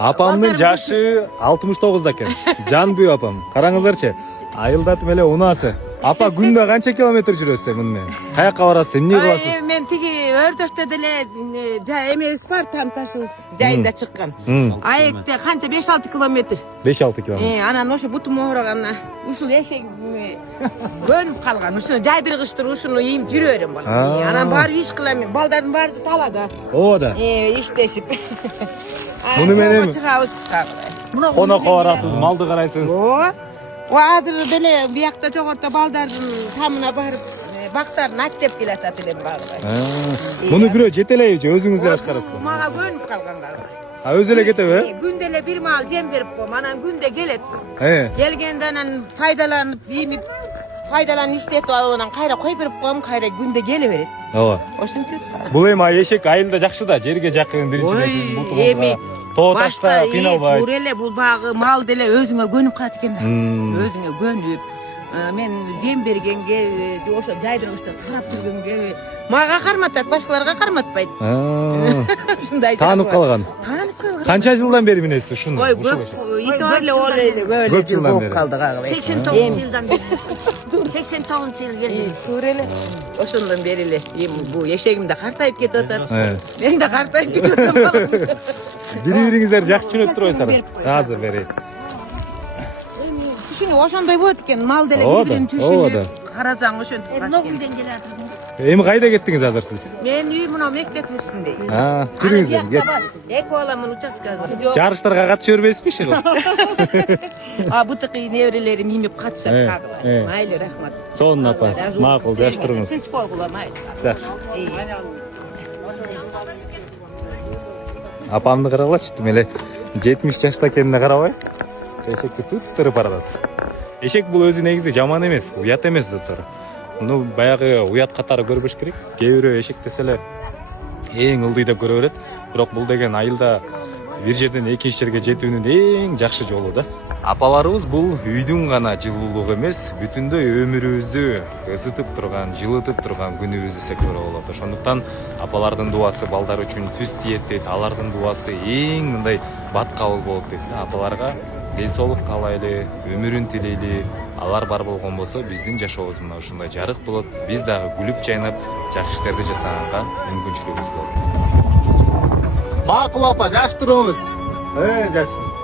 Апамдын жашы 69 экен. Жанбүй апам. Караңыздарчы. Айылдатып эле унаасы. Апа күндө канча километр жүрөсүз муну менен? Каяка барасыз? Эмне кыласыз? Мен тиги өрдөштө деле эмебиз бар, тамташыбыз жайында чыккан. Айыкте канча 5-6 километр. 5-6 километр. Анан ошо бутум оороган ушул эшек көнүп калган. Ушуну жайдыргычтыр, ушуну ийип жүрө берем балам. Анан барып иш кылам. Балдардын баарысы талада. Ооба. Иштешип. Муну менен чыгабыз. конокко барасыз, малды карайсыз. Азыр деле биякта жогорто балдардын тамына барып бактарын аттеп келатат элем баары. Муну бирөө жетелейби, өзүңүз эле башкарасызбы? Мага көнүп калган баары. Өзү эле кетеби? Күндө эле бир маал жем берип коем, анан күндө келет. Келгенде анан пайдаланып иштетип алып анан кайра коюп берип коем, кайра күндө келе берет. Ооба. Ошентип. Бул эми эшек айылда жакшы да, жерге жакын биринчиден сиз бутуңузга тоо ташта кыйналбай. Туура эле бул багы мал деле өзүңө көнүп калат экен да. Өзүңө көнүп мен жем бергенге, ошо жайдыргычты карап жүргөнгө мага карматат, башкаларга карматпайт. Ушундай таанып калган. Канча жылдан бери минесиз ушуну? Ой, көп жылдан бери калдык ага. 89 жылдан бери. 89 жыл бери. Туура эле. Ошондон бери эле эми бул эшегим да картайып кетип атат. Мен да картайып кетип атам. Бири-бириңиздер жакшы түшүнүп турбайсыздар. Азыр берейин. Ошондой болот экен, мал деле бири-бирин түшүнүп карасаң ошентип. Новыйдан келатыр. Эми кайда кеттиңиз азыр сиз? Мен үй мына мектептин үстүндө. Жүрүңүз кет. Эки баламын участкасы. Жарыштарга катышып бербейсизби иши? Бутыкы неберелерим ийип катышат кагыла. Майлы, рахмат. Сонун апа. Макул, жаш туруңуз. Тинч болгула, майлы. Жакшы. Апамды карагылачы, тим эле 70 жашта экенине карабай, эшекти туттырып баратат. Эшек бул өзү негизи жаман эмес, уят эмес достор. Муну баягы уят катары көрбөш керек. Кээ бирөө эшек десе эле эң ылдый деп көрө берет. Бирок бул деген айылда бир жерден экинчи жерге жетүүнүн эң жакшы жолу да. Апаларыбыз бул үйдүн гана жылуулугу эмес, бүтүндөй өмүрүбүздү ысытып турган, жылытып турган күнүбүз десек көрө болот. Ошондуктан апалардын дуасы балдар үчүн түз тиет дейт. Алардын дуасы эң мындай бат кабыл болот дейт. Апаларга ден соолук каалайлы, өмүрүн тилейли. Алар бар болгон болсо биздин жашообуз мына ушундай жарык болот. Биз дагы күлүп жайнап жакшы иштерди жасаганга мүмкүнчүлүгүбүз болот. Макул апа, жакшы туруңуз. Жакшы.